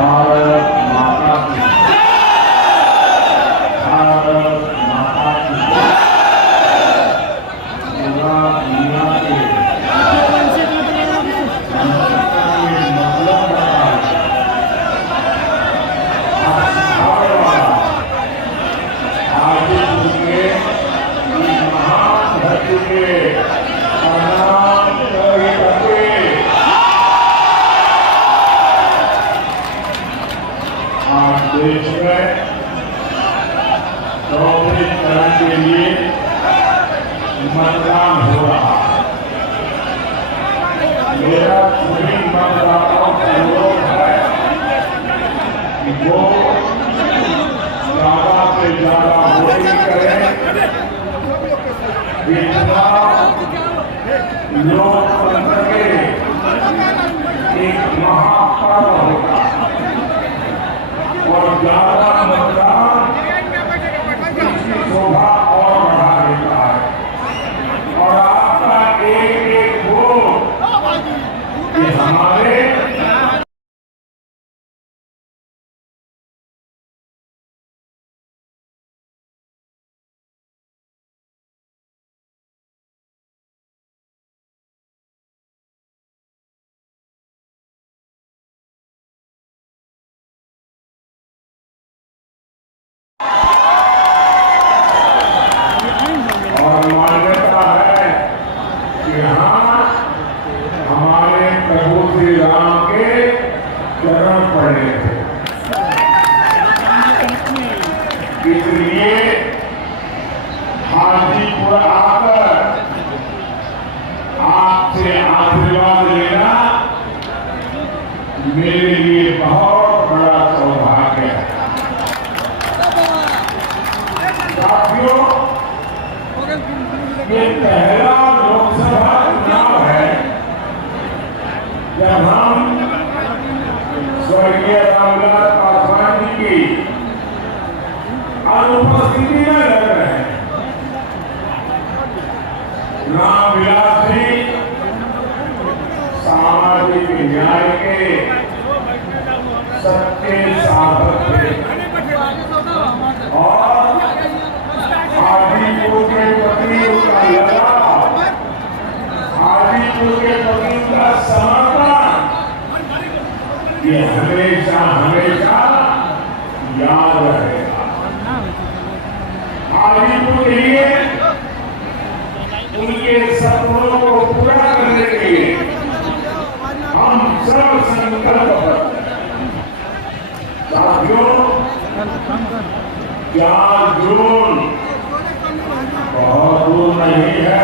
भारत माता की, भारत माता की। पूरा दुनिया के देश में चौधरी चरण के लिए मतदान हो रहा है। मेरा सभी मतदाताओं का अनुरोध है कि वो ज्यादा से ज्यादा वोटिंग करें। इतना लोकतंत्र के एक महापर्व होता है और ज्यादा मतदान इसकी शोभा और बढ़ा देता है। और आपका एक एक वोट ये हमारे और मान्यता है कि हाँ हमारे प्रभु श्री राम के चरण पड़े थे। इसलिए हाजीपुर आकर आपसे आशीर्वाद लेना मेरे लिए बहुत बड़ा सौभाग्य है। साथियों, ये पहला लोकसभा चुनाव है जब हम स्वर्गीय रामविलास पासवान जी की अनुपस्थिति में लड़ रहे हैं। रामविलास जी सामाजिक न्याय के सच्चे साधक थे और हाजीपुर के प्रति उनका लगाव, हाजीपुर के प्रति उनका समर्पण ये हमेशा हमेशा याद रहेगा। हाजीपुर के लिए उनके सपनों को पूरा करने के लिए हम सब संकल्पबद्ध हैं। साथियों, 4 जून बहुत दूर नहीं है।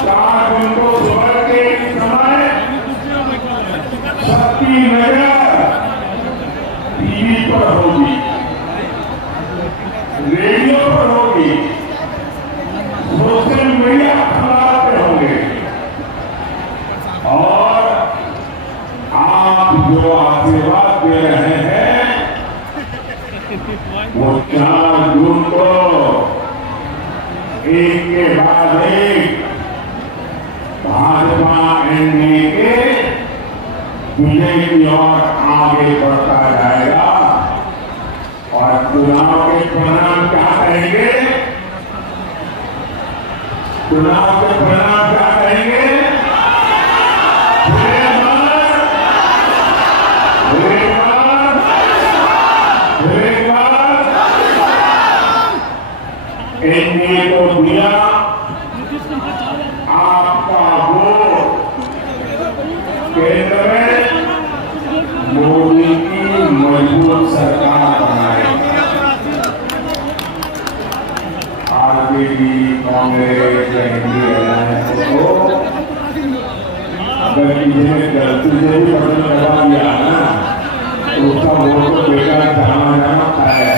4 जून को सुबह के समय शक्ति नगर टीवी पर होगी, रेडियो पर होगी, सोशल मीडिया अखबार पे होंगे और आप जो आशीर्वाद दे रहे हैं वो 4 जून को एक के बाद एक भाजपा एनडीए के विजय की ओर आगे बढ़ता जाएगा। और चुनाव के परिणाम क्या कहेंगे? चुनाव के परिणाम क्या कहेंगे? एनडीए को दिया आपका वोट, केंद्र में मोदी की मजबूत सरकार बनाए। आरजेडी, कांग्रेस या एनडीए को अगर किसी ने गलती से भी बटन दबा दिया ना तो उसका वोट तो बेकार जाना है।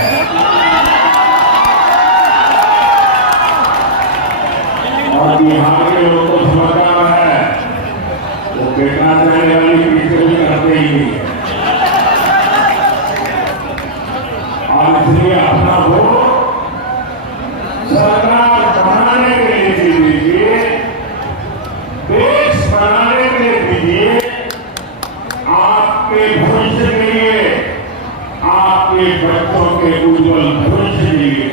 और बिहार के लोग को समझदार है, वो बेटा जाने वाली पीछे भी करते ही नहीं है। और इसलिए अपना वोट सरकार बनाने के लिए दीजिए, देश बनाने के लिए दीजिए। आज के उज्जवल भविष्य के लिए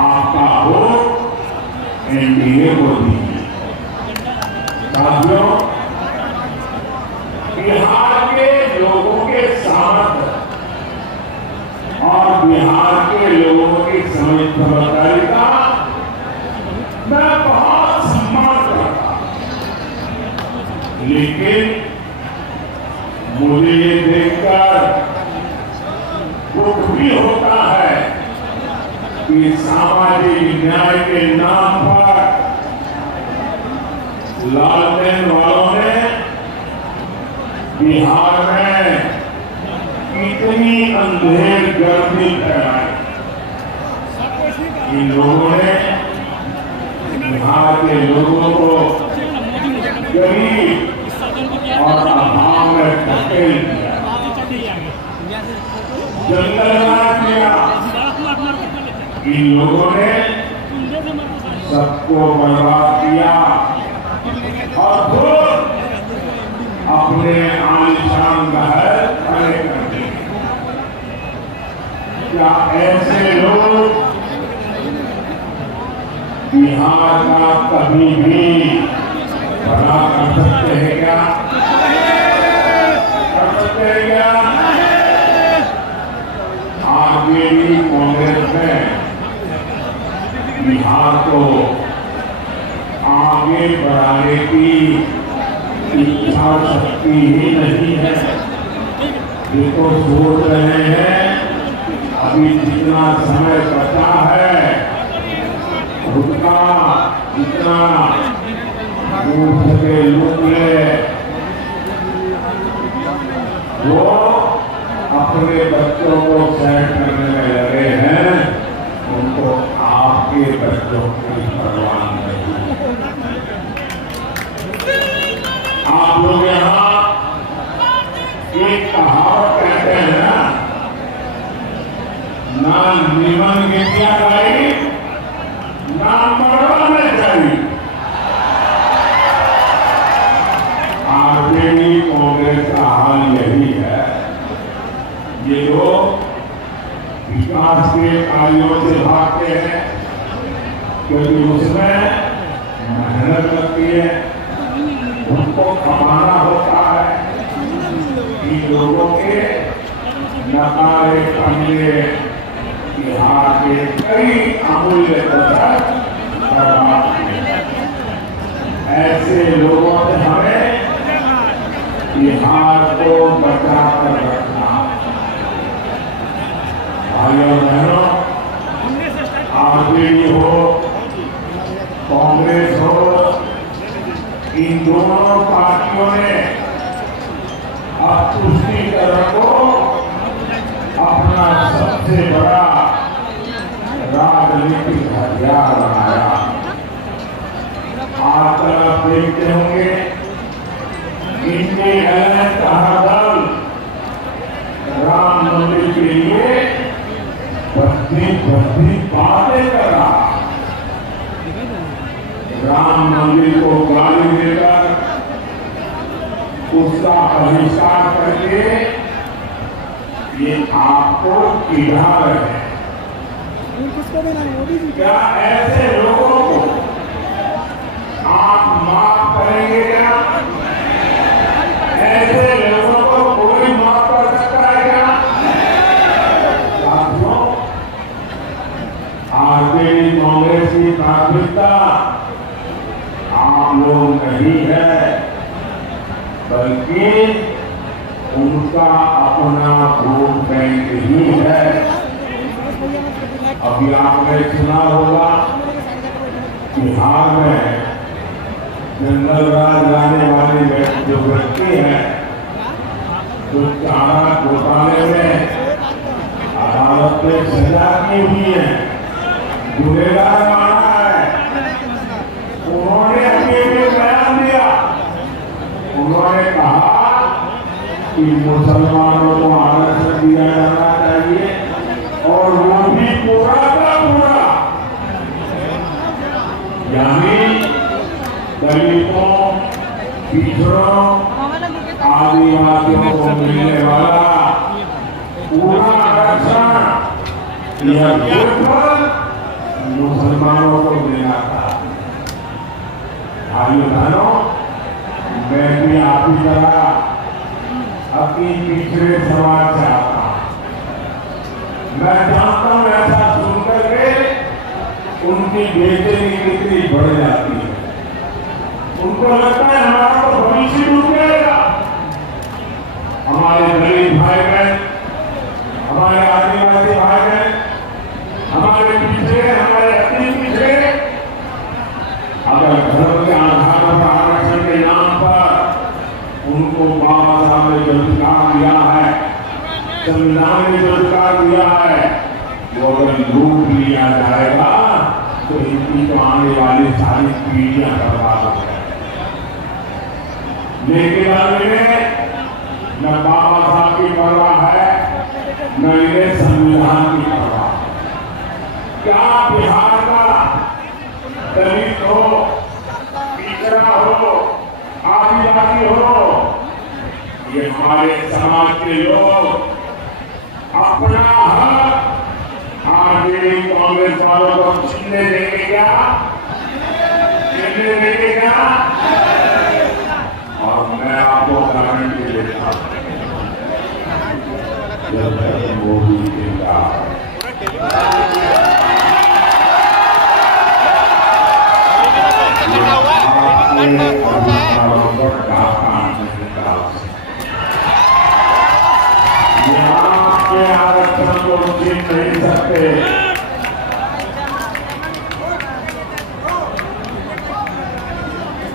आपका वोट एनडीए को दीजिए। साथियों, बिहार के लोगों के सामर्थ्य और बिहार के लोगों की समझदारी का मैं बहुत सम्मान करता हूं, लेकिन मुझे ये देखकर दुख भी होता है कि सामाजिक न्याय के नाम पर लालटेन वालों ने बिहार में इतनी अंधेर गर्मी फैलाई। इन लोगों ने बिहार के लोगों को गरीब और अभाव में धकेल दिया, जंगल राज किया। इन लोगों ने सबको बर्बाद किया और खुद अपने आलीशान महल खड़े कर दिए। क्या ऐसे लोग बिहार का कभी भी भला कर सकते हैं क्या? कर सकते हैं क्या? आरजेडी कांग्रेस में बिहार को आगे बढ़ाने की इच्छा शक्ति ही नहीं है। ये तो सोच रहे हैं अभी जितना समय बचा है उसका जितना लूट सके लूट ले, वो अपने बच्चों को सेट करने में लगे हैं। उनको आपके बच्चों की परवाह नहीं। आप लोग यहाँ एक कहावत कहते हैं ना निमन गिटिया गाई ना मरवा में चाहिए। आरजेडी कांग्रेस का हाल यही है। ये लोग विकास के कार्यों से भागते हैं क्योंकि उसमें मेहनत लगती है, उनको कमाना होता है। इन लोगों के नकारे कमले बिहार के कई अमूल्य बचत बर्बाद किए। ऐसे लोगों से हमें बिहार को बचा कर रखना। भाइयों बहनों, आरजेडी हो कांग्रेस हो, इन दोनों पार्टियों ने अब तुष्टिकरण को अपना सबसे बड़ा राजनीतिक हथियार बनाया। आज तक आप देखते होंगे इंडिया अलायंस का हर दल राम मंदिर के लिए बड़ी बातें कर रहा। राम मंदिर को गाली देकर उसका बहिष्कार करके ये आपको चिढ़ा रहे हैं। क्या ऐसे लोगों को आप माफ करेंगे क्या? ऐसे लोगों को कोई माफ कर सकता है क्या? साथियों, आरजेडी कांग्रेस की प्राथमिकता आप लोग नहीं है, बल्कि उनका अपना वोट बैंक ही है। अभी आपने सुना होगा बिहार में जंगल राज लाने वाले जो व्यक्ति हैं, जो चारा घोटाले में अदालत में सजा की हुई है, गुनेगार माना है, उन्होंने अभी भी बयान दिया। उन्होंने कहा कि मुसलमानों को आरक्षण दिया जाना चाहिए और वो भी पूरा का पूरा, यानी दलितों, पिछड़ों, आदिवासियों को मिलने वाला पूरा आरक्षण यह मुसलमानों को देना था। भाइयों बहनों, मैं भी आप ही तरह अपनी पिछड़े समाज से आता हूं। मैं जानता हूं ऐसा सुनकर के उनकी बेचैनी कितनी बढ़ जाती है। उनको लगता है हमारा तो भविष्य डूब जाएगा। हमारे गरीब भाई बहन, हमारे आदिवासी भाई बहन, हमारे पिछड़े, हमारे अति पिछड़े अगर धर्म के आधार पर आरक्षण के नाम पर उनको बाबा साहब ने जो अधिकार दिया है, संविधान ने जो अधिकार दिया है, वो अगर लूट लिया जाएगा तो इनकी तो आने वाली सारी पीढ़ियां बर्बाद हो जाएंगी। लेकिन इन्हें न बाबा साहब की परवाह है, न इन्हें संविधान की परवाह। क्या बिहार का दलित हो, पिछड़ा हो, आदिवासी हो, ये हमारे समाज के लोग अपना हक आरजेडी कांग्रेस वालों को छीनने देंगे क्या? छीनने देंगे क्या? और मैं आपको गारंटी देता हूं, जब तक मोदी जिंदा आरक्षण को छीन नहीं सकते।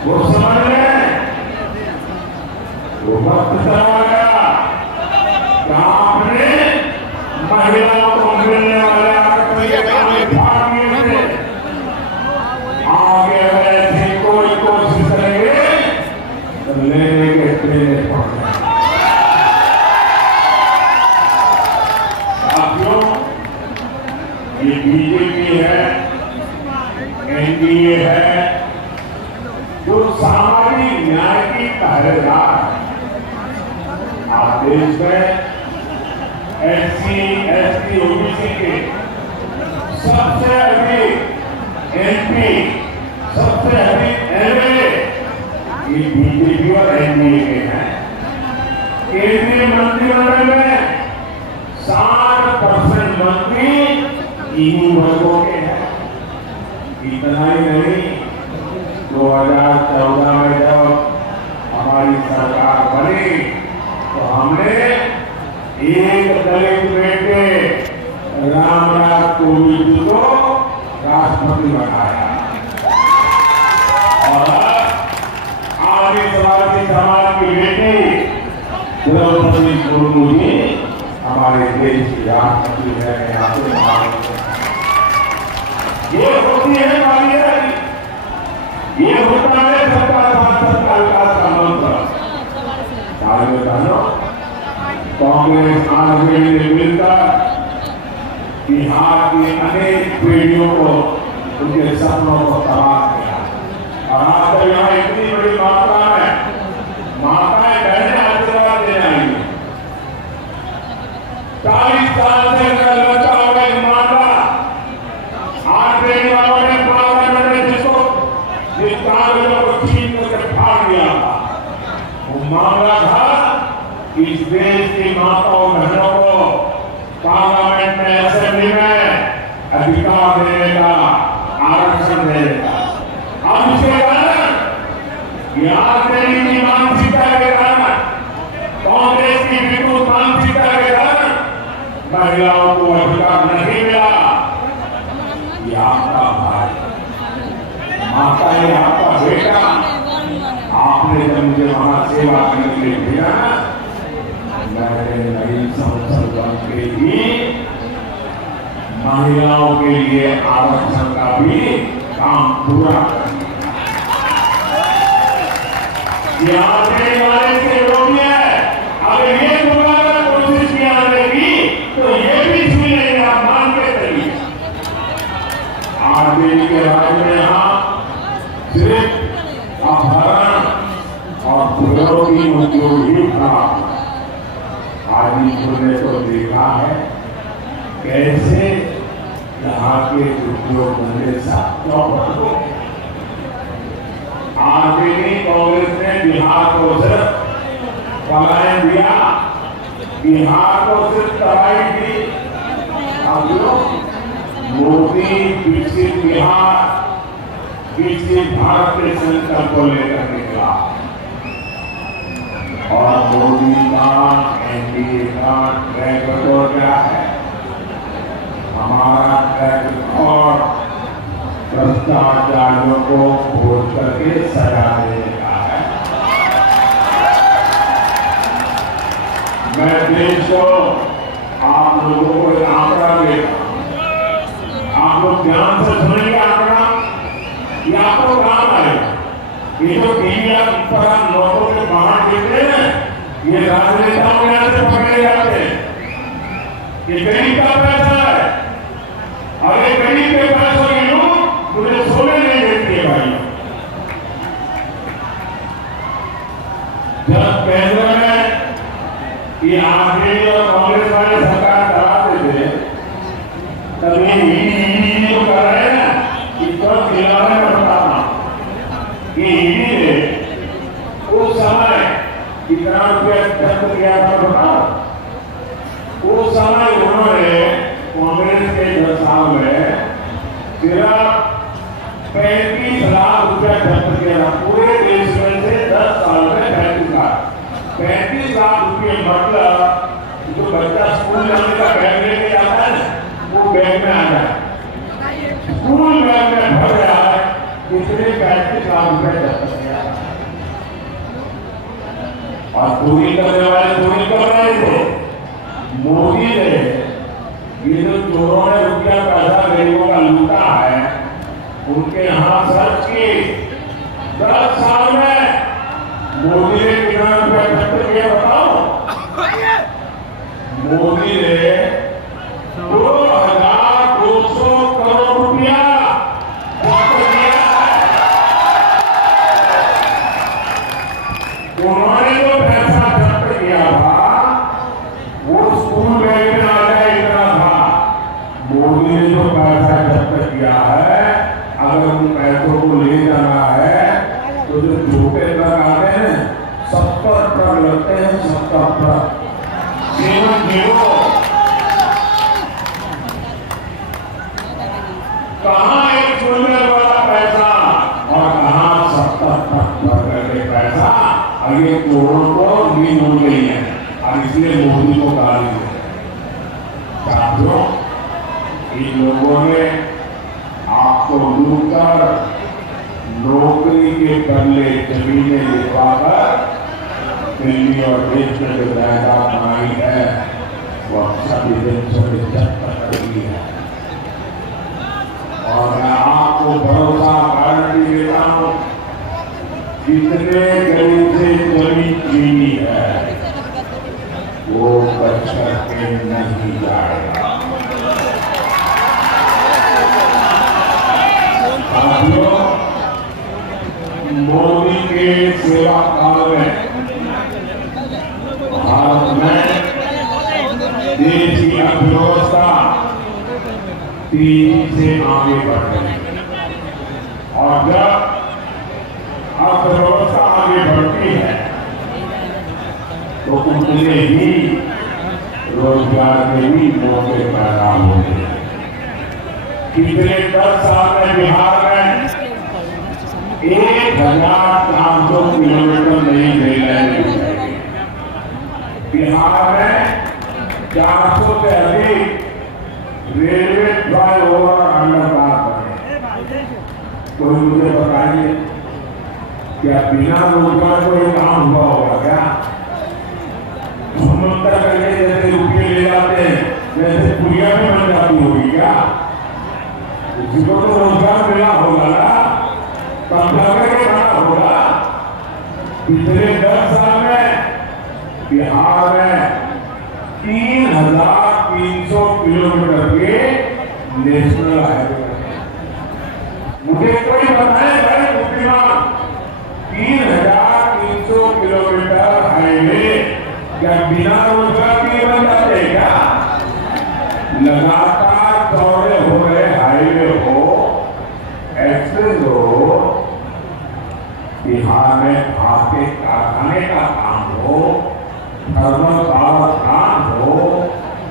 वो समझ लें, वो वक्त चला गया। आपने महिलाओं को मिलने वाले आरक्षण के काम भाग लिए थे। आगे ऐसी कोई कोशिश करेंगे तो लेने के देने पड़ जाए। ये बीजेपी है, एनडीए है, जो सामाजिक न्याय की पहरेदार है। आप देश में एससी, एसटी, ओबीसी के सबसे अधिक एमपी, सबसे अधिक एमएलए ये बीजेपी और एनडीए के हैं। केंद्रीय मंत्रिमंडल में 60% मंत्री इन्हीं वर्गों के हैं। इतना ही नहीं, 2014 में जब हमारी सरकार बनी तो हमने एक दलित बेटे रामनाथ कोविंद को राष्ट्रपति बनाया और आदिवासी समाज की बेटी द्रौपदी मुर्मू जी हमारे देश की राष्ट्रपति है। यहाँ से ये होती है भागीदारी, ये होता है सबका साथ सबका विकास का मंत्र। कांग्रेस आरजेडी ने मिलकर बिहार की अनेक पीढ़ियों को, उनके सपनों को तबाह किया। और आज तक यहाँ इतनी बड़ी मात्रा में माताएं बहनें आशीर्वाद दे रही हैं। 40 साल से लड़का हो गया माता आरजेडी वालों ने पार्लियामेंट में जिस कागजों को छीन कर फाड़ दिया था, वो मामला था इस देश की माताओं बहनों को पार्लियामेंट में, असेंबली में अधिकार देने का, आरक्षण देने का। अब इसके कारण आरजेडी की मानसिकता के कारण, कांग्रेस की विकृत मानसिकता के कारण महिलाओं को अधिकार नहीं मिला। ये आपका भाई, माता है आपका बेटा, आपने जब मुझे वहां सेवा करने के लिए भेजा, मैंने नई संसद बन के भी महिलाओं के लिए आरक्षण का भी काम पूरा कर दिया। आने वाले से रोक है, अगर ये दोबारा कोशिश की आने की तो ये भी छू लेंगे, आप मान के चलिए। आरजेडी के राज्य में यहाँ सिर्फ अपहरण और विरोधी उद्योग ही था। हाजीपुर ने तो देखा है कैसे यहाँ के उद्योग धंधे साथ चौपट हो। आरजेडी कांग्रेस ने बिहार को सिर्फ पलायन दिया, बिहार को सिर्फ तबाही दी। अब मोदी विकसित बिहार, विकसित भारत के संकल्प को लेकर निकला और मोदी का एनडीए का ट्रैक रिकॉर्ड क्या है? हमारा ट्रैक रिकॉर्ड भ्रष्टाचारियों को वोट करके सजा देने का है। मैं देश को, आप लोगों को एक आंकड़ा देता हूं, आप लोग ध्यान से सुनेंगे आंकड़ा, ये आपको काम आएगा। ये जो 3 लाख पर नोटों के बाहर देते हैं, ये राजनेताओं के यहाँ से पकड़े जाते हैं। ये गरीब का पैसा है, और ये गरीब के पैसों की लूट मुझे सोने नहीं देती है भाई। जब केंद्र में ये आरजेडी और कांग्रेस वाले सरकार चलाते थे, तब ये जो कर रहे हैं ना, इसको खिलाने में बताना कि ईडी उस समय कितना रुपया जब्त किया था बताओ। उस समय उन्होंने कांग्रेस के 10 साल में सिर्फ 35 लाख रुपया जब्त किया था। पूरे देश में से 10 साल में 35 लाख रुपये, मतलब जो बच्चा स्कूल जाने का बैग लेके जाता है वो बैग में आ जाए, स्कूल बैग में भर जाए, इसलिए 35 लाख रुपये जब्त किया। और चोरी करने वाले चोरी कर रहे थे। मोदी ने ये जो चोरों ने रुपया पैसा गरीबों का लूटा है, उनके यहां सर्च की 10 साल में मोदी ने कितना रुपया जब्त किया बताओ? मोदी ने 2200 करोड़ रुपया जब्त किया है। उन्होंने जो पैसा जब्त किया था वो स्कूल बैग में आ जाए इतना था। मोदी ने जो पैसा जब्त किया है, अगर उन पैसों को ले जाना है तो जो छोटे ट्रक आते हैं 70 ट्रक लगते हैं, 70 ट्रक 70। कहाँ एक छोड़ने वाला पैसा और कहाँ 70 ट्रक करके पैसा, और ये करोड़ों को नींद हो गई है और इसलिए मोदी को गाली दे। साथियों, इन लोगों ने आपको लूटकर नौकरी के बदले जमीनें लिखवाकर दिल्ली और देश में जो जायदाद बनाई है वो सभी देशों में जब्त कर दी है। और मैं आपको भरोसा गारंटी देता हूं, जितने गरीब से जमीन छीनी है वो बच करके नहीं जाएगा। मोदी के सेवा काल में भारत में देश की अर्थव्यवस्था तेजी से आगे बढ़ रही है, और जब अर्थव्यवस्था आगे बढ़ती है तो उतने ही रोजगार के भी मौके पैदा होते हैं। पिछले 10 साल में बिहार में 1400 किलोमीटर नई रेल लाइन। बिहार में 400 से अधिक रेलवे फ्लाईओवर और अंडरपास बने। कोई मुझे बताइए, क्या बिना रोजगार को ये काम हुआ होगा क्या? समुद्र करके जैसे रुपये ले जाते हैं, वैसे पुलिया में बन जाती होगी क्या? किसी को तो रोजगार मिला होगा ना, तब जाकर के बना होगा। पिछले 10 साल में बिहार में 3300 किलोमीटर के नेशनल हाईवे बने। मुझे कोई बताए भाई बुद्धिमान, 3300 किलोमीटर हाईवे क्या बिना रोजगार बिहार में भाप के कारखाने का काम हो, थर्मल पावर प्लांट हो,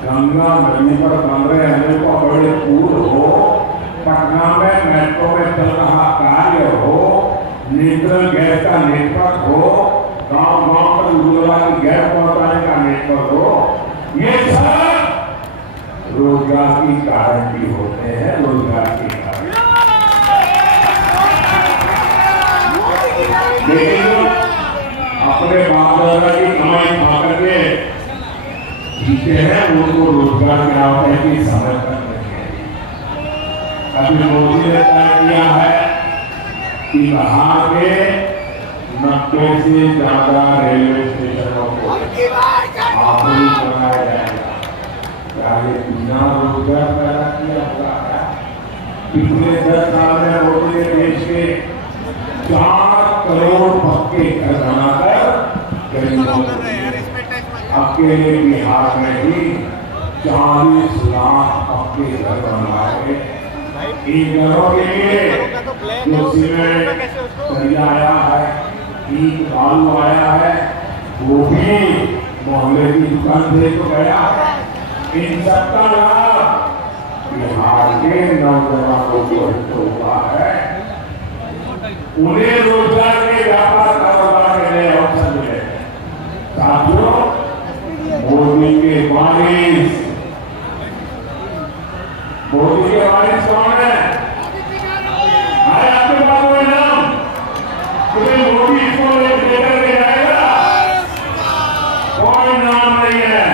गंगा नदी पर बन रहे अनेकों बड़े पुल हो, पटना में मेट्रो में चल रहा कार्य हो, नेचुरल गैस का नेटवर्क हो, गांव-गांव पर उज्ज्वला की गैस पहुंचाने का नेटवर्क हो, ये सब रोजगार की गारंटी होते हैं। रोजगार की गारंटी लेकिन अपने बाप दादा की कमाई खा करके जीते हैं, उनको रोजगार क्या होता है कि समझ कर अभी मोदी ने तय किया है कि बिहार के 90 से ज्यादा रेलवे स्टेशनों को आधुनिक बनाया जाएगा। क्या ये बिना रोजगार पैदा किया हुआ है? पिछले 10 साल में मोदी ने देश के 4 करोड़ पक्के घर बनाकर गरीबों अकेले बिहार में ही 40 लाख पक्के घर बनवाए। इन घरों के लिए जो सीमेंट सरिया आया है, ईंट बालू आया है, वो भी मोहल्ले की दुकान से तो गया है। इन सबका लाभ बिहार के नौजवानों को हित हुआ है। उन्हें रोजगार के व्यापार कारोबार के नए अवसर मिले। साथियों, मोदी के वारिस कौन है? आए आपके पास कोई नाम? तुम्हें मोदी इसको लेकर के जाएगा? कोई नाम नहीं है।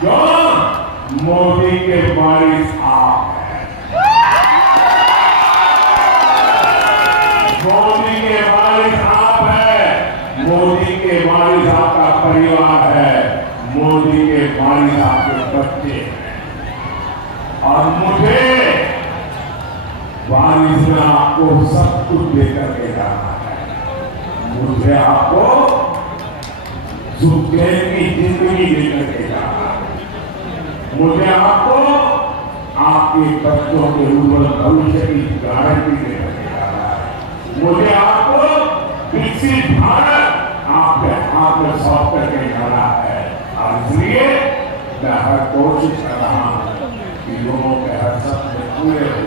क्यों? मोदी के वारिस आप हैं। मोदी के वारिस आप हैं। मोदी के वारिस आपका परिवार है। मोदी के वारिस आपके बच्चे हैं। और मुझे वारिस में आपको सब कुछ देकर के जाना है। मुझे आपको सुखचैन की जिंदगी देकर के जाना है। मुझे आपको आपके बच्चों के उज्जवल भविष्य की गारंटी देकर के जाना है। मुझे आपको विकसित भारत आपके हाथ में सौंप करके जाना है। और इसलिए मैं हर कोशिश कर रहा हूं लोगों के हर सपने पूरे हो,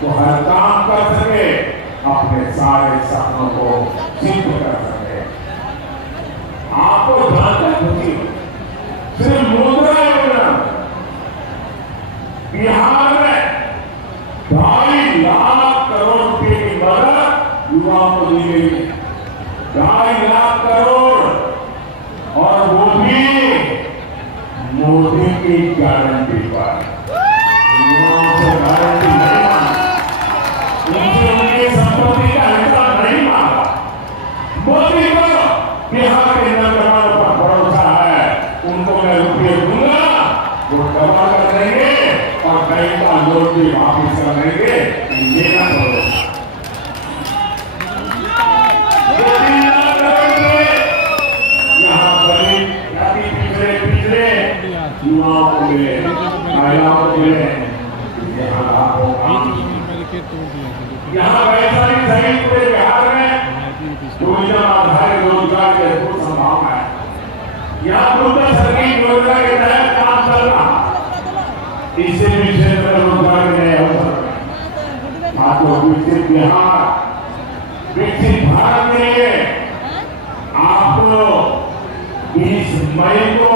तो हर काम कर सके, अपने सारे सपनों को सिद्ध कर सके। आपको जानकर खुशी सिर्फ मुद्रा योजना बिहार में 2.5 लाख करोड़ रुपए की मदद युवाओं को दी गई है। 2.5 लाख करोड़, और वो भी मोदी की गारंटी पर। उनकी संपत्ति का हिसाब नहीं मांगा। मोदी को बिहार के नौजवानों पर भरोसा है। उनको मैं रुपये दूंगा, वो जमा कर देंगे और बैंक का लोन भी वापिस कर देंगे। ये ना करो। यहाँ गरीब पिछड़े युवाओं को मिले, महिलाओं को मिले। यहाँ वैशाली सहित पूरे बिहार में टूरिज्म आधारित रोजगार की अद्भुत संभावना है। यहाँ पूर्ण सर्किट योजना के तहत काम चल रहा। इससे भी क्षेत्र में रोजगार के नए अवसर। आपको विकसित बिहार, विकसित भारत के लिए आपको 20 मई को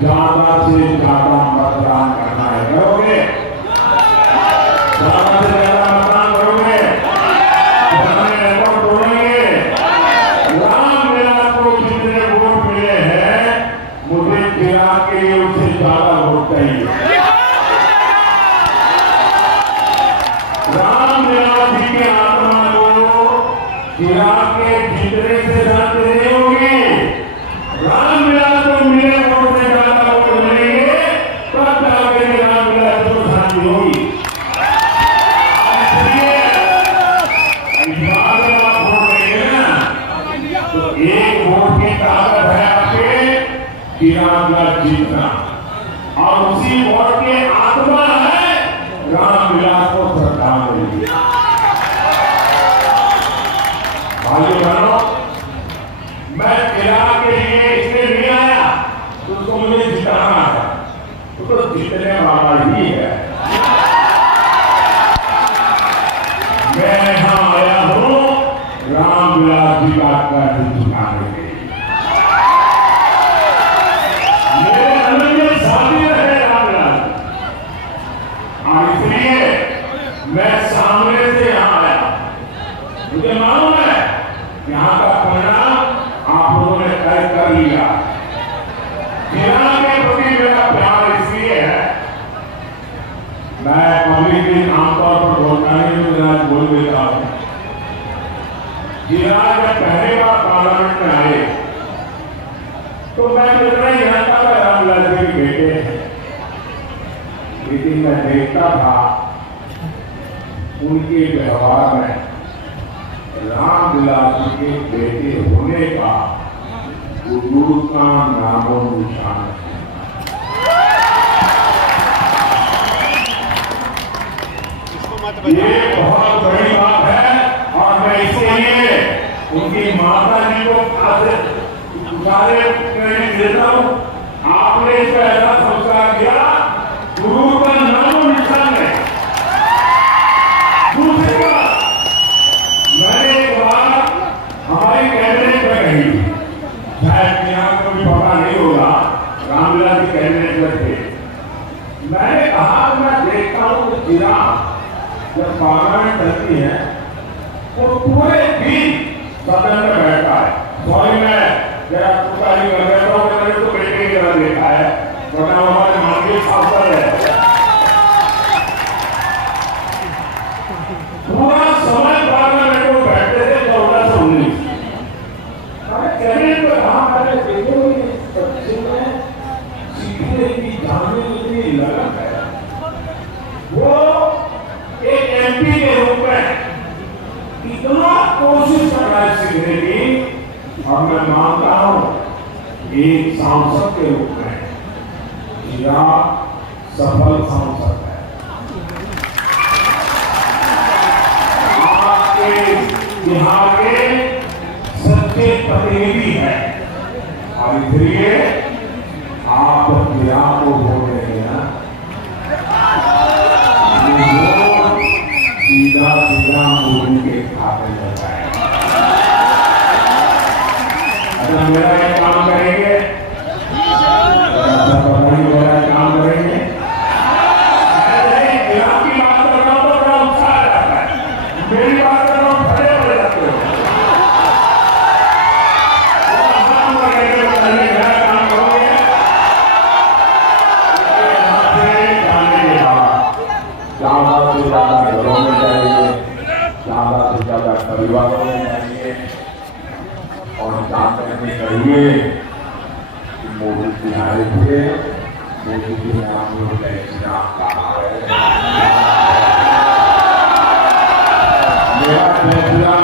ज्यादा से ज्यादा मतदान करना है। करोगे? ज्यादा से ज्यादा मतदान करोगे? रिकॉर्ड तोड़ेंगे। रामलीला को जितने वोट मिले हैं, मुझे चिराग के लिए उससे ज्यादा वोट चाहिए। रामलीला जी की आत्मा को चिराग के जितने से शांति नहीं होगी। रामलीला को मिले वोट से ज्यादा वोट मिलेंगे, तब जाके रामलीला को शांति होगी। तो एक वोट की ताकत है आपके चिराग का जीतना, और उसी वोट की आत्मा है रामलीला को श्रद्धांजलि। भाइयों बहनों, मैं किला के लिए इसलिए नहीं आया तो उसको मुझे जिताना है, तो जीतने वाला ही है। मैं यहां आया हूं रामविलास जी का कर्ज चुकाने के लिए। मेरे अनन्य साथी रहे रामविलास जी, और इसलिए मैं सामने से यहां आया। मुझे मालूम है यहां का परिणाम आप लोगों ने तय कर लिया। जिला के प्रति मेरा प्यार इसलिए है, मैं पब्लिक आमतौर पर बोलता नहीं हूं, आज बोल देता हूं। जिला जब पहली बार पार्लियामेंट में आए तो मैं इतना ही जानता था रामविलास जी के बेटे हैं, लेकिन मैं देखता था उनके व्यवहार में रामविलास जी के बेटे होने का दूर का नामो निशान है। ये बहुत बड़ी बात है, और मैं इसलिए उनकी माता जी को सारे क्रेडिट देता हूं। आपने इसका ऐसा संस्कार किया, गुरु का नामो निशान है। दूसरी बात, मैंने एक बात हमारी कैबिनेट में कही, शायद यहाँ को भी पता नहीं होगा, रामविलास जी कैबिनेट में थे। मैंने कहा मैं देखता हूं कि जिला जब पार्लियामेंट चलती है वो पूरे दिन सदन में बैठा है। सॉरी, मैं जरा पुकारी कर देता हूँ, मैंने तो बेटे की तरह देखा है, वरना हमारे मानवीय सांसद है। पूरा समय पार्लियामेंट में बैठते थे 14 से 19। कैबिनेट में कहा मैंने देखो बच्चे में सीखने की जानने की लगन है। वो एक एमपी के रूप में इतना कोशिश कर रहा है सीखने की, और मैं मानता हूं एक सांसद के रूप में जिला सफल सांसद है। आपके बिहार के सच्चे प्रतिनिधि है, और इसलिए आप जिला को वोट देंगे ना, सीधा सीधा मोदी के खाते में जाएगा। अच्छा, मेरा एक काम करेंगे, मेरा काम करेंगे, जिला की बात कर रहा हूं तो बड़ा उत्साह आ जाता है, मेरी बात कर रहा हूं खड़े हो जाते हो। मेरा काम करोगे, यहाँ से जाने के बाद ज्यादा से ज्यादा घरों में जाइए, ज्यादा से ज्यादा परिवारों में जाइए, और जाकर के कहिए कि मोदी जी आए थे, मोदी जी ने आप लोग कहा है। मेरा फैसला